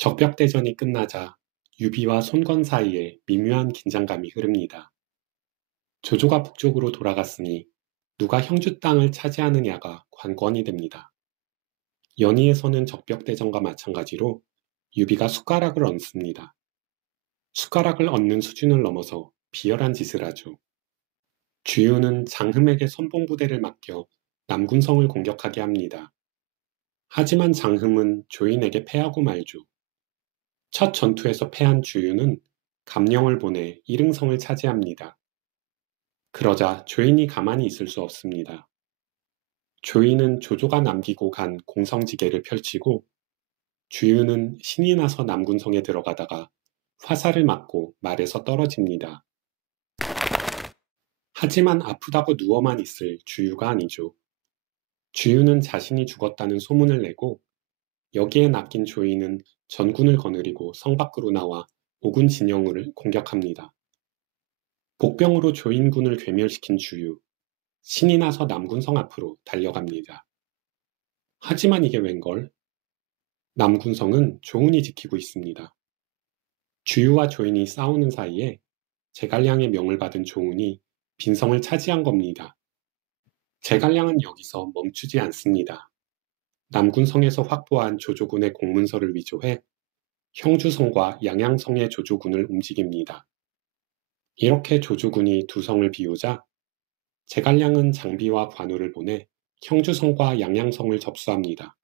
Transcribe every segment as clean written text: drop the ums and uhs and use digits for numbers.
적벽대전이 끝나자 유비와 손권 사이에 미묘한 긴장감이 흐릅니다. 조조가 북쪽으로 돌아갔으니 누가 형주 땅을 차지하느냐가 관건이 됩니다. 연희에서는 적벽대전과 마찬가지로 유비가 숟가락을 얹습니다. 숟가락을 얹는 수준을 넘어서 비열한 짓을 하죠. 주유는 장흠에게 선봉부대를 맡겨 남군성을 공격하게 합니다. 하지만 장흠은 조인에게 패하고 말죠. 첫 전투에서 패한 주유는 감령을 보내 이릉성을 차지합니다. 그러자 조인이 가만히 있을 수 없습니다. 조인은 조조가 남기고 간 공성지계를 펼치고 주유는 신이 나서 남군성에 들어가다가 화살을 맞고 말에서 떨어집니다. 하지만 아프다고 누워만 있을 주유가 아니죠. 주유는 자신이 죽었다는 소문을 내고 여기에 낚인 조인은 전군을 거느리고 성 밖으로 나와 오군 진영을 공격합니다. 복병으로 조인군을 괴멸시킨 주유, 신이 나서 남군성 앞으로 달려갑니다. 하지만 이게 웬걸? 남군성은 조운이 지키고 있습니다. 주유와 조인이 싸우는 사이에 제갈량의 명을 받은 조운이 빈성을 차지한 겁니다. 제갈량은 여기서 멈추지 않습니다. 남군성에서 확보한 조조군의 공문서를 위조해 형주성과 양양성의 조조군을 움직입니다. 이렇게 조조군이 두 성을 비우자 제갈량은 장비와 관우를 보내 형주성과 양양성을 접수합니다.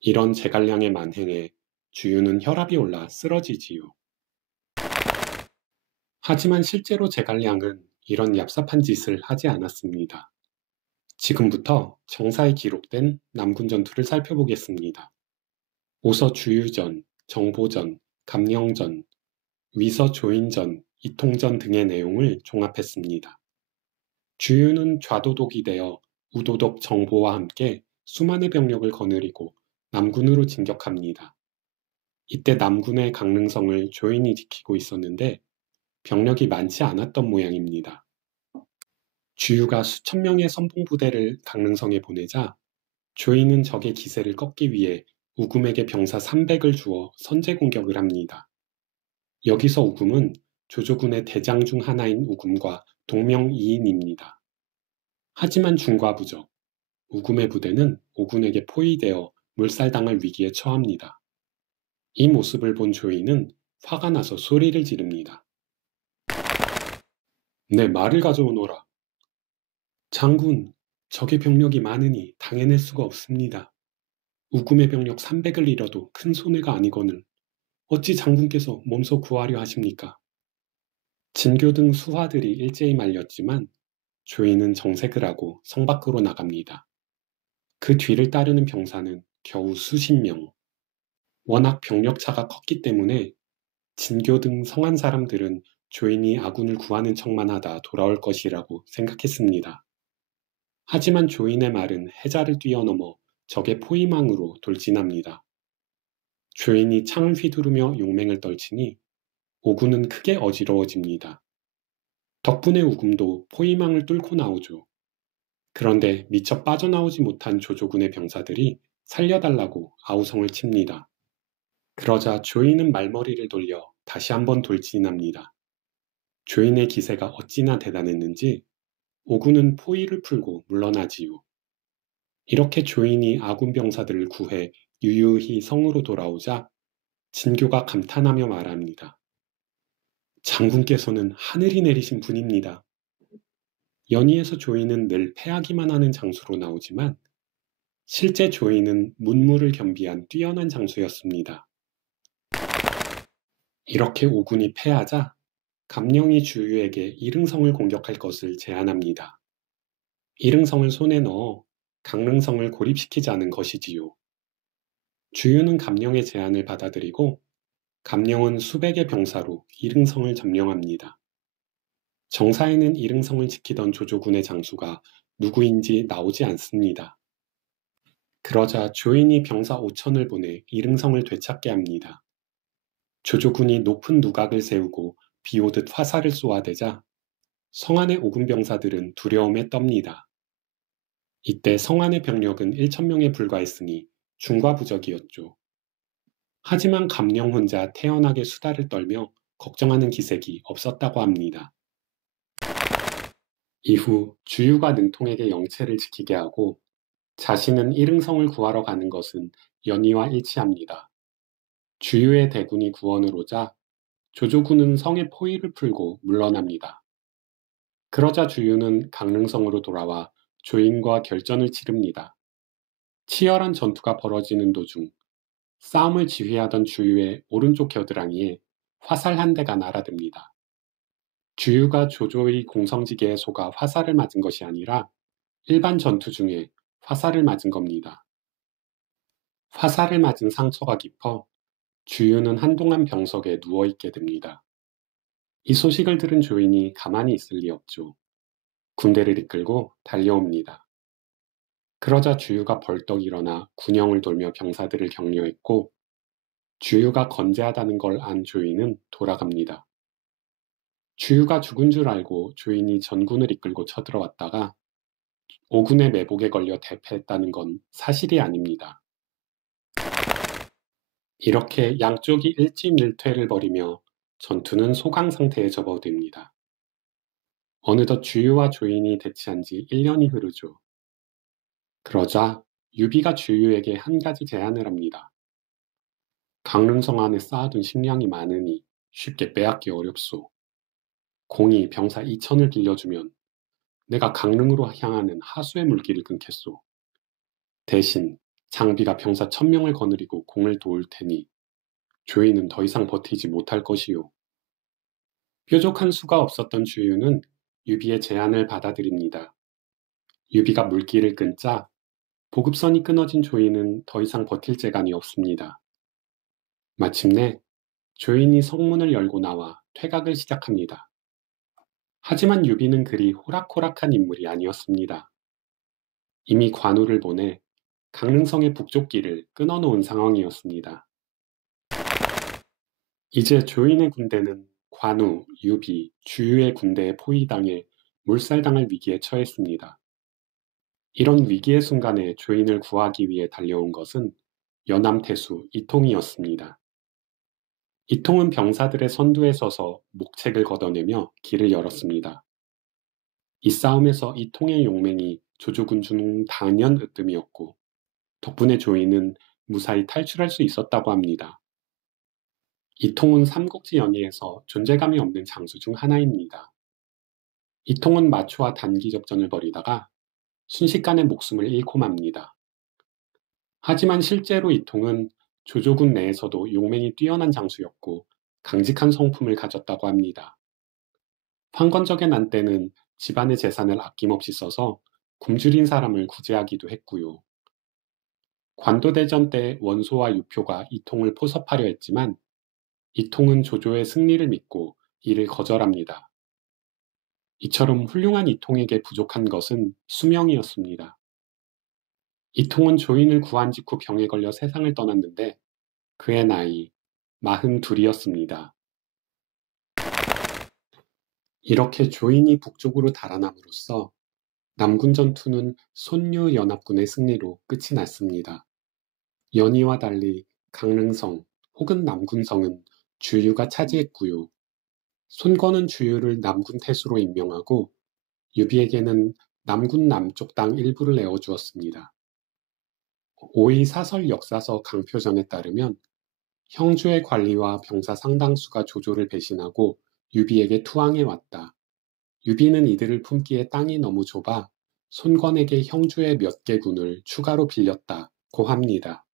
이런 제갈량의 만행에 주유는 혈압이 올라 쓰러지지요. 하지만 실제로 제갈량은 이런 얍삽한 짓을 하지 않았습니다. 지금부터 정사에 기록된 남군 전투를 살펴보겠습니다. 오서 주유전, 정보전, 감령전, 위서 조인전, 이통전 등의 내용을 종합했습니다. 주유는 좌도독이 되어 우도독 정보와 함께 수많은 병력을 거느리고 남군으로 진격합니다. 이때 남군의 강릉성을 조인이 지키고 있었는데 병력이 많지 않았던 모양입니다. 주유가 수천 명의 선봉부대를 강릉성에 보내자 조인은 적의 기세를 꺾기 위해 우금에게 병사 300을 주어 선제 공격을 합니다. 여기서 우금은 조조군의 대장 중 하나인 우금과 동명이인입니다. 하지만 중과부적, 우금의 부대는 오군에게 포위되어 몰살당할 위기에 처합니다. 이 모습을 본 조인은 화가 나서 소리를 지릅니다. 내 말을 가져오너라. 장군, 적의 병력이 많으니 당해낼 수가 없습니다. 우금의 병력 300을 잃어도 큰 손해가 아니거늘 어찌 장군께서 몸소 구하려 하십니까? 진교 등 수하들이 일제히 말렸지만 조인은 정색을 하고 성 밖으로 나갑니다. 그 뒤를 따르는 병사는 겨우 수십 명. 워낙 병력차가 컸기 때문에 진교 등 성한 사람들은 조인이 아군을 구하는 척만 하다 돌아올 것이라고 생각했습니다. 하지만 조인의 말은 해자를 뛰어넘어 적의 포위망으로 돌진합니다. 조인이 창을 휘두르며 용맹을 떨치니 오군은 크게 어지러워집니다. 덕분에 우금도 포위망을 뚫고 나오죠. 그런데 미처 빠져나오지 못한 조조군의 병사들이 살려달라고 아우성을 칩니다. 그러자 조인은 말머리를 돌려 다시 한번 돌진합니다. 조인의 기세가 어찌나 대단했는지 오군은 포위를 풀고 물러나지요. 이렇게 조인이 아군 병사들을 구해 유유히 성으로 돌아오자 진교가 감탄하며 말합니다. 장군께서는 하늘이 내리신 분입니다. 연희에서 조인은 늘 패하기만 하는 장수로 나오지만 실제 조인은 문무를 겸비한 뛰어난 장수였습니다. 이렇게 오군이 패하자 감령이 주유에게 이릉성을 공격할 것을 제안합니다. 이릉성을 손에 넣어 강릉성을 고립시키자는 것이지요. 주유는 감령의 제안을 받아들이고 감령은 수백의 병사로 이릉성을 점령합니다. 정사에는 이릉성을 지키던 조조군의 장수가 누구인지 나오지 않습니다. 그러자 조인이 병사 5천을 보내 이릉성을 되찾게 합니다. 조조군이 높은 누각을 세우고 비오듯 화살을 쏘아대자 성 안의 오군 병사들은 두려움에 떱니다. 이때 성 안의 병력은 1,000명에 불과했으니 중과부적이었죠. 하지만 감령 혼자 태연하게 수다를 떨며 걱정하는 기색이 없었다고 합니다. 이후 주유가 능통에게 영체를 지키게 하고 자신은 일흥성을 구하러 가는 것은 연희와 일치합니다. 주유의 대군이 구원을 오자 조조군은 성의 포위를 풀고 물러납니다. 그러자 주유는 강릉성으로 돌아와 조인과 결전을 치릅니다. 치열한 전투가 벌어지는 도중 싸움을 지휘하던 주유의 오른쪽 겨드랑이에 화살 한 대가 날아듭니다. 주유가 조조의 공성지계에 속아 화살을 맞은 것이 아니라 일반 전투 중에 화살을 맞은 겁니다. 화살을 맞은 상처가 깊어 주유는 한동안 병석에 누워있게 됩니다. 이 소식을 들은 조인이 가만히 있을 리 없죠. 군대를 이끌고 달려옵니다. 그러자 주유가 벌떡 일어나 군영을 돌며 병사들을 격려했고 주유가 건재하다는 걸 안 조인은 돌아갑니다. 주유가 죽은 줄 알고 조인이 전군을 이끌고 쳐들어왔다가 오군의 매복에 걸려 대패했다는 건 사실이 아닙니다. 이렇게 양쪽이 일진일퇴를 벌이며 전투는 소강 상태에 접어듭니다. 어느덧 주유와 조인이 대치한 지 1년이 흐르죠. 그러자 유비가 주유에게 한 가지 제안을 합니다. 강릉성 안에 쌓아둔 식량이 많으니 쉽게 빼앗기 어렵소. 공이 병사 2천을 빌려주면 내가 강릉으로 향하는 하수의 물길을 끊겠소. 대신 장비가 병사 1,000명을 거느리고 공을 도울 테니 조인은 더 이상 버티지 못할 것이요. 뾰족한 수가 없었던 주유는 유비의 제안을 받아들입니다. 유비가 물길을 끊자 보급선이 끊어진 조인은 더 이상 버틸 재간이 없습니다. 마침내 조인이 성문을 열고 나와 퇴각을 시작합니다. 하지만 유비는 그리 호락호락한 인물이 아니었습니다. 이미 관우를 보내 강릉성의 북쪽 길을 끊어놓은 상황이었습니다. 이제 조인의 군대는 관우, 유비, 주유의 군대에 포위당해 몰살당할 위기에 처했습니다. 이런 위기의 순간에 조인을 구하기 위해 달려온 것은 연암태수 이통이었습니다. 이통은 병사들의 선두에 서서 목책을 걷어내며 길을 열었습니다. 이 싸움에서 이통의 용맹이 조조군 중 단연 으뜸이었고 덕분에 조인은 무사히 탈출할 수 있었다고 합니다. 이통은 삼국지 연의에서 존재감이 없는 장수 중 하나입니다. 이통은 마초와 단기 접전을 벌이다가 순식간에 목숨을 잃고 맙니다. 하지만 실제로 이통은 조조군 내에서도 용맹이 뛰어난 장수였고 강직한 성품을 가졌다고 합니다. 황건적의 난 때는 집안의 재산을 아낌없이 써서 굶주린 사람을 구제하기도 했고요. 관도대전 때 원소와 유표가 이통을 포섭하려 했지만 이통은 조조의 승리를 믿고 이를 거절합니다. 이처럼 훌륭한 이통에게 부족한 것은 수명이었습니다. 이통은 조인을 구한 직후 병에 걸려 세상을 떠났는데 그의 나이 42이었습니다. 이렇게 조인이 북쪽으로 달아남으로써 남군 전투는 손유연합군의 승리로 끝이 났습니다. 연희와 달리 강릉성 혹은 남군성은 주유가 차지했고요. 손권은 주유를 남군 태수로 임명하고 유비에게는 남군 남쪽 땅 일부를 내어주었습니다. 오이 사설 역사서 강표전에 따르면 형주의 관리와 병사 상당수가 조조를 배신하고 유비에게 투항해 왔다. 유비는 이들을 품기에 땅이 너무 좁아 손권에게 형주의 몇 개 군을 추가로 빌렸다고 합니다.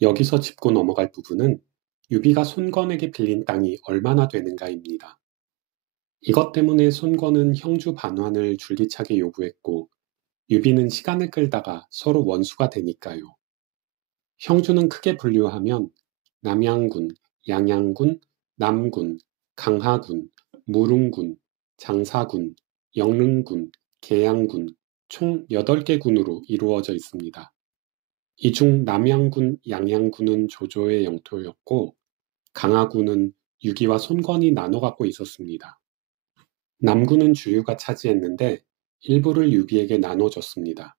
여기서 짚고 넘어갈 부분은 유비가 손권에게 빌린 땅이 얼마나 되는가입니다. 이것 때문에 손권은 형주 반환을 줄기차게 요구했고 유비는 시간을 끌다가 서로 원수가 되니까요. 형주는 크게 분류하면 남양군, 양양군, 남군, 강하군, 무릉군, 장사군, 영릉군, 계양군 총 8개 군으로 이루어져 있습니다. 이 중 남양군, 양양군은 조조의 영토였고 강하군은 유기와 손권이 나눠 갖고 있었습니다. 남군은 주유가 차지했는데 일부를 유비에게 나눠줬습니다.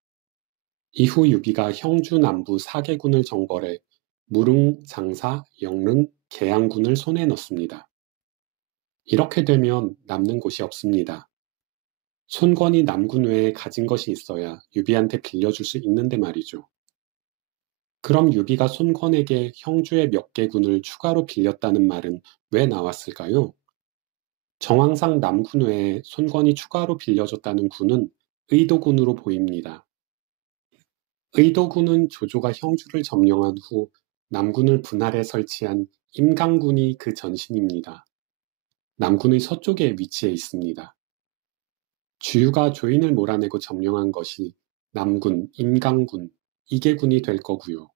이후 유비가 형주 남부 4개군을 정벌해 무릉, 장사, 영릉, 계양군을 손에 넣습니다. 이렇게 되면 남는 곳이 없습니다. 손권이 남군 외에 가진 것이 있어야 유비한테 빌려줄 수 있는데 말이죠. 그럼 유비가 손권에게 형주의 몇 개군을 추가로 빌렸다는 말은 왜 나왔을까요? 정황상 남군 외에 손권이 추가로 빌려줬다는 군은 의도군으로 보입니다. 의도군은 조조가 형주를 점령한 후 남군을 분할해 설치한 임강군이 그 전신입니다. 남군의 서쪽에 위치해 있습니다. 주유가 조인을 몰아내고 점령한 것이 남군, 임강군, 이계군이 될 거고요.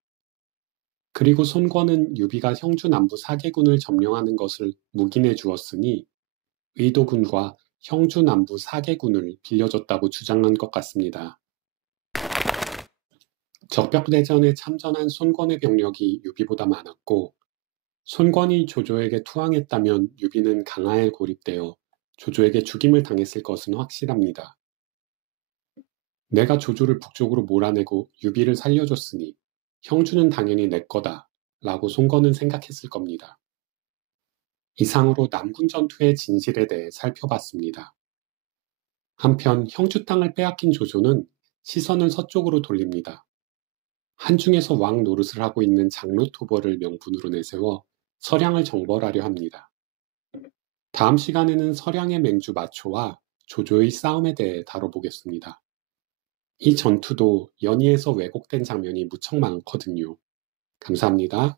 그리고 손권은 유비가 형주 남부 4개군을 점령하는 것을 묵인해 주었으니 의도군과 형주 남부 4개군을 빌려줬다고 주장한 것 같습니다. 적벽대전에 참전한 손권의 병력이 유비보다 많았고 손권이 조조에게 투항했다면 유비는 강하에 고립되어 조조에게 죽임을 당했을 것은 확실합니다. 내가 조조를 북쪽으로 몰아내고 유비를 살려줬으니 형주는 당연히 내 거다 라고 손권은 생각했을 겁니다. 이상으로 남군 전투의 진실에 대해 살펴봤습니다. 한편 형주 땅을 빼앗긴 조조는 시선을 서쪽으로 돌립니다. 한중에서 왕 노릇을 하고 있는 장로토벌을 명분으로 내세워 서량을 정벌하려 합니다. 다음 시간에는 서량의 맹주 마초와 조조의 싸움에 대해 다뤄보겠습니다. 이 전투도 연의에서 왜곡된 장면이 무척 많거든요. 감사합니다.